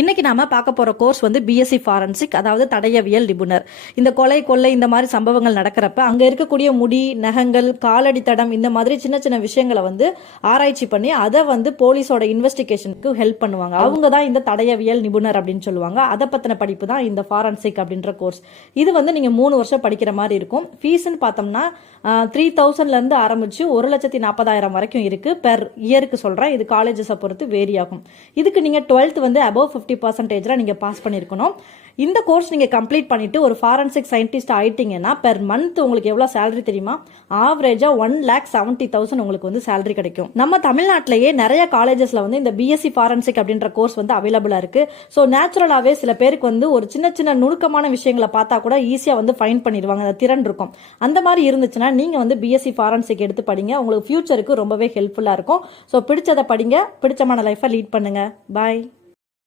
இன்னைக்கு நாம பார்க்க போற கோர்ஸ் வந்து பிஎஸ்சி ஃபாரன்சிக், அதாவது தடயவியல் நிபுணர். இந்த கொலை கொள்ளை இந்த மாதிரி சம்பவங்கள் நடக்கிறப்ப அங்க இருக்கக்கூடிய முடி, நகங்கள், காலடி தடம் இந்த மாதிரி சின்ன சின்ன விஷயங்களை வந்து ஆராய்ச்சி பண்ணி அதை வந்து போலீஸோட இன்வெஸ்டிகேஷனுக்கு ஹெல்ப் பண்ணுவாங்க. அவங்க தான் இந்த தடயவியல் நிபுணர் அப்படின்னு சொல்லுவாங்க. அதை பத்தின படிப்பு தான் இந்த ஃபாரன்சிக் அப்படின்ற கோர்ஸ். இது வந்து நீங்க 3 வருஷம் படிக்கிற மாதிரி இருக்கும். ஃபீஸ்ன்னு பார்த்தோம்னா 3000ல இருந்து ஆரம்பிச்சு 1,40,000 வரைக்கும் இருக்கு. பெர் இயருக்கு சொல்றேன். இது காலேஜஸை பொறுத்து வேரி ஆகும். இதுக்கு நீங்க 12th வந்து above 50% நீங்க பாஸ் பண்ணிருக்கணும். இந்த கோர்ஸ் நீங்க கம்ப்ளீட் பண்ணிட்டு ஒரு ஃபாரன்சிக் சயின்டிஸ்ட் ஆயிட்டீங்கன்னா பெர் மந்த் உங்களுக்கு எவ்வளவு சேலரி தெரியுமா? ஆவரேஜா 1,70,000 உங்களுக்கு வந்து சேலரி கிடைக்கும். நம்ம தமிழ்நாட்டிலேயே நிறைய காலேஜஸ்ல வந்து இந்த பிஎஸ்சி ஃபாரன்சிக் அப்படின்ற கோர்ஸ் வந்து அவைலபிளா இருக்கு. ஸோ நேச்சுரலாவே சில பேருக்கு வந்து ஒரு சின்ன சின்ன நுணுக்கமான விஷயங்களை பார்த்தா கூட ஈஸியா வந்து ஃபைண்ட் பண்ணிடுவாங்க. அந்த திறன் இருக்கும். அந்த மாதிரி இருந்துச்சுன்னா நீங்க வந்து பிஎஸ்சி ஃபாரன்சிக் எடுத்து படிங்க. உங்களுக்கு ஃபியூச்சருக்கு ரொம்பவே ஹெல்ப்ஃபுல்லா இருக்கும். ஸோ பிடிச்சதை படிங்க, பிடிச்சமான லைஃபை லீட் பண்ணுங்க. பாய்.